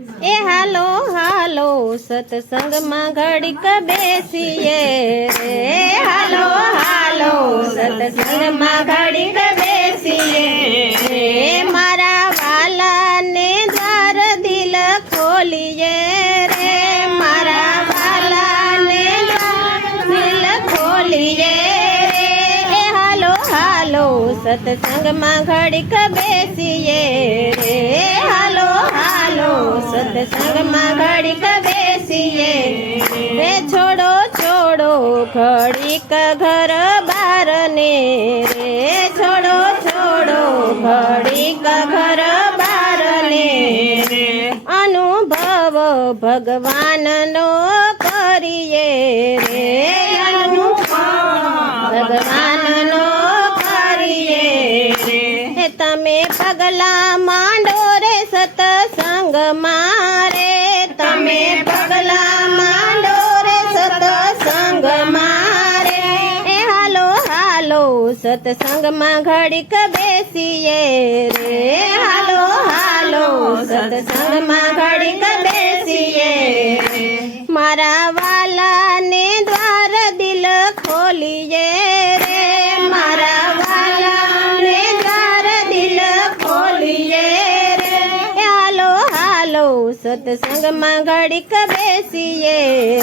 એ હાલો હાલો સત્સંગમાં ઘડીક બેસીએ રે, હાલો હાલો સત્સંગમાં ઘડીક બેસીએ રે, મારા વાલાને દ્વાર દિલ ખોલીએ રે, મારા વાલાને દ્વાર દિલ ખોલીએ રે, એ હાલો હાલો સત્સંગમાં ઘડીક બેસીએ રે, હાલો હાલો સત્સંગમાં ઘડીક બેસીએ રે, છોડો છોડો ઘડીક ઘર બાર ને રે, છોડો છોડો ઘડીક ઘર બાર ને રે, અનુભવ ભગવાનનો કરીએ રે, અનુભવ ભગવાનનો કરીએ રે, તમે પગલા માંડો રે સત્સંગ મારે, તમે પગલા માંડો રે સત્સંગ મારે, એ હાલો હાલો સત્સંગમાં ઘડીક બેસીએ રે, હાલો હાલો સત્સંગમાં ઘડીક બેસીએ રે, મારા વાલાને દ્વાર દિલ ખોલીએ રે, મારા વાલાને દ્વાર દિલ ખોલીએ રે, હાલો હાલો સત્સંગમાં ઘડીક બેસીએ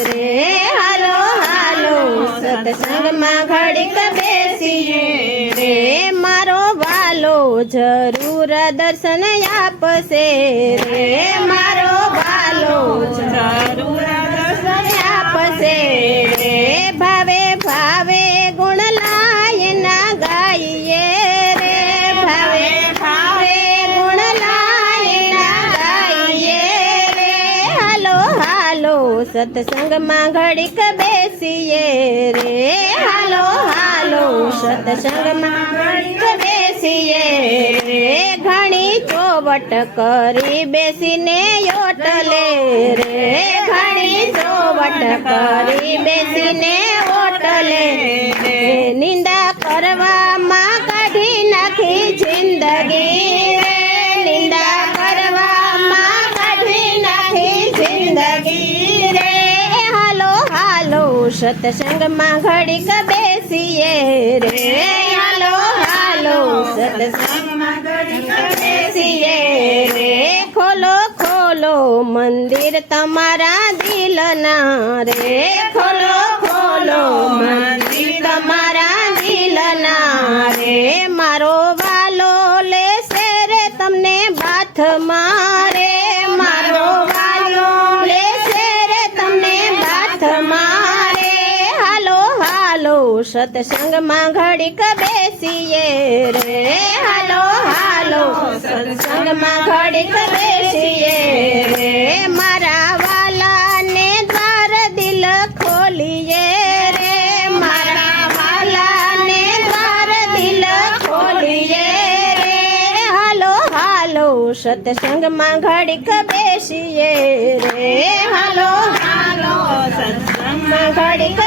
રે, હાલો હાલો સત્સંગમાં ઘડીક બેસીએ રે, મારો વાલો જરૂર દર્શન આપશે રે, મારો વાલો જરૂર દર્શન આપશે રે, ભાવે ભાવે ગુણ લાયના ગાઈએ રે, ભાવે ભાવે ગુણ લાયના ગાઈએ રે, હાલો હાલો સત્સંગમાં ઘડીક બેસીએ રે, હાલો હાલો સત્સંગમાં ઘડીક બેસીએ રે, ઘણી ચોવટ કરી બેસીને ઓટલે રે, ઘણી ચોવટ કરી બેસીને ઓટલે રે, નિંદા કરવામાં કાઢી નાખી જિંદગી રે, નિંદા કરવામાં કાઢી નાખી જિંદગી રે, હાલો હાલો સત્સંગમાં ઘડીક બેસીએ રે, હાલો હાલો સત્સંગમાં ઘડીક બેસીએ રે, ખોલો ખોલો મંદિર તમારા દિલના રે, ખોલો ખોલો મંદિર તમારા દિલના રે, મારો વાલો લેશે રે તમને બાથ મારે, મારો વાલો લેશે રે તમને બાથ મારે, હાલો હાલો સત્સંગમાં ઘડીક બેસીએ રે, હાલો હાલો સત્સંગમાં ઘડીક બેસીએ રે, મારા વાલાને દ્વાર દિલ ખોલીએ રે, મારા વાલાને દ્વાર દિલ ખોલીએ રે, હાલો હાલો સત્સંગમાં ઘડીક બેસીએ રે, હાલો હાલો સત્સંગમાં ઘડીક